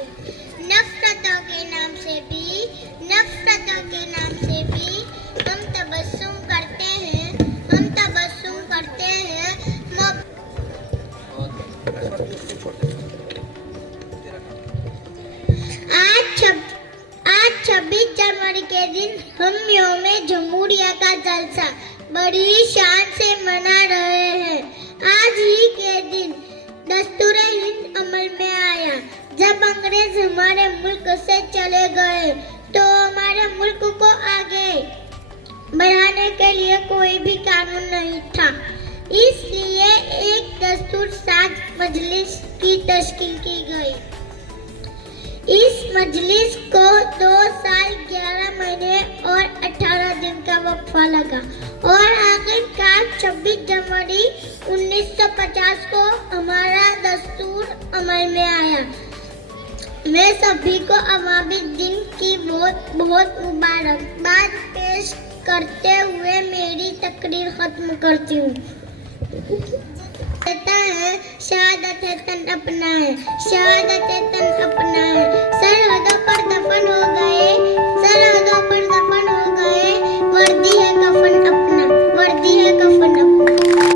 नफरतों के नाम से भी नफरतों के नाम से भी हम तबस्सुम करते हैं, हम तबस्सुम करते हैं। आज 26 जनवरी के दिन हम यौमे जमहूरिया का जलसा बड़ी शान से मना रहे हैं। आज ही के दिन दस्तूरे हिंद अमल में आया। जब अंग्रेज हमारे मुल्क से चले गए तो हमारे मुल्क को आगे बढ़ाने के लिए कोई भी कानून नहीं था, इसलिए एक दस्तूर साज मजलिस की तश्कील की गई। इस मजलिस को 2 साल 11 महीने और 18 दिन का वक्फा लगा और आखिरकार 26 जनवरी 1950 को हमारा दस्तूर अमल में आया। मैं सभी को अवामी दिन की बहुत बहुत मुबारकबाद पेश करते हुए मेरी तकरीर खत्म करती हूँ। कहता है शहादत है तन अपना है, शहादत है तन अपना है, सरहदों